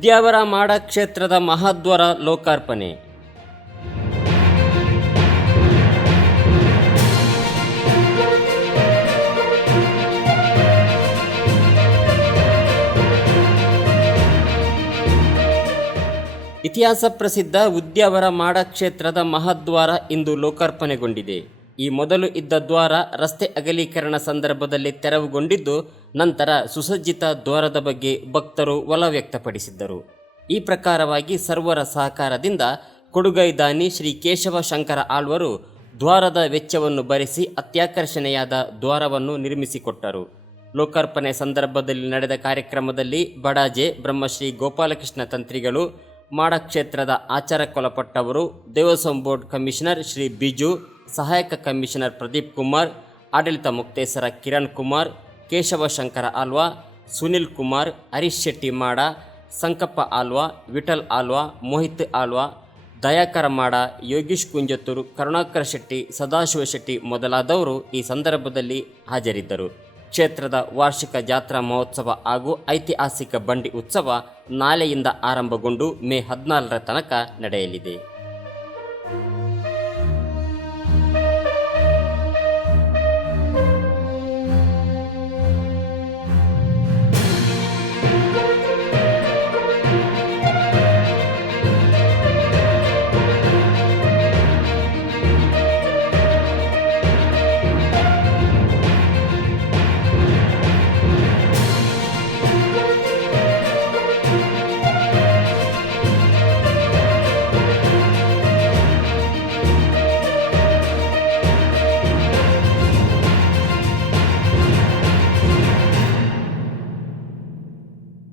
ಉದ್ಯಾವರ ಮಾಡ ಕ್ಷೇತ್ರದ ಮಹಾದ್ವಾರ ಲೋಕಾರ್ಪಣೆ. ಇತಿಹಾಸ ಪ್ರಸಿದ್ಧ ಉದ್ಯಾವರ ಮಾಡ ಕ್ಷೇತ್ರದ ಮಹಾದ್ವಾರ ಇಂದು ಲೋಕಾರ್ಪಣೆಗೊಂಡಿದೆ. ಈ ಮೊದಲು ಇದ್ದ ದ್ವಾರ ರಸ್ತೆ ಅಗಲೀಕರಣ ಸಂದರ್ಭದಲ್ಲಿ ತೆರವುಗೊಂಡಿದ್ದು, ನಂತರ ಸುಸಜ್ಜಿತ ದ್ವಾರದ ಬಗ್ಗೆ ಭಕ್ತರು ಒಲ ವ್ಯಕ್ತಪಡಿಸಿದ್ದರು. ಈ ಪ್ರಕಾರವಾಗಿ ಸರ್ವರ ಸಹಕಾರದಿಂದ ಕೊಡುಗೈದಾನಿ ಶ್ರೀ ಕೇಶವ ಶಂಕರ ಆಳ್ವರು ದ್ವಾರದ ವೆಚ್ಚವನ್ನು ಭರಿಸಿ ಅತ್ಯಾಕರ್ಷಣೆಯಾದ ದ್ವಾರವನ್ನು ನಿರ್ಮಿಸಿಕೊಟ್ಟರು. ಲೋಕಾರ್ಪಣೆ ಸಂದರ್ಭದಲ್ಲಿ ನಡೆದ ಕಾರ್ಯಕ್ರಮದಲ್ಲಿ ಬಡಾಜೆ ಬ್ರಹ್ಮಶ್ರೀ ಗೋಪಾಲಕೃಷ್ಣ ತಂತ್ರಿಗಳು ಮಾಡಕ್ಷೇತ್ರದ ಕ್ಷೇತ್ರದ ಆಚಾರ ಕೊಲಪಟ್ಟವರು ದೇವಸ್ವಂ ಬೋರ್ಡ್ ಕಮಿಷನರ್ ಶ್ರೀ ಬಿಜು ಸಹಾಯಕ ಕಮಿಷನರ್ ಪ್ರದೀಪ್ ಕುಮಾರ್, ಆಡಳಿತ ಮುಕ್ತೇಸರ ಕಿರಣ್ ಕುಮಾರ್, ಕೇಶವ ಶಂಕರ ಆಲ್ವಾ ಸುನಿಲ್ ಕುಮಾರ್, ಹರೀಶ್ ಶೆಟ್ಟಿ ಮಾಡ, ಸಂಕಪ್ಪ ಆಲ್ವಾ ವಿಠಲ್ ಆಲ್ವಾ ಮೋಹಿತ್ ಆಲ್ವಾ ದಯಾಕರ ಮಾಡ, ಯೋಗೀಶ್ ಕುಂಜತ್ತೂರು, ಕರುಣಾಕರ ಶೆಟ್ಟಿ, ಸದಾಶಿವ ಶೆಟ್ಟಿ ಮೊದಲಾದವರು ಈ ಸಂದರ್ಭದಲ್ಲಿ ಹಾಜರಿದ್ದರು. ಕ್ಷೇತ್ರದ ವಾರ್ಷಿಕ ಜಾತ್ರಾ ಮಹೋತ್ಸವ ಹಾಗೂ ಐತಿಹಾಸಿಕ ಬಂಡಿ ಉತ್ಸವ ನಾಳೆಯಿಂದ ಆರಂಭಗೊಂಡು ಮೇ ಹದಿನಾಲ್ಕರ ತನಕ ನಡೆಯಲಿದೆ.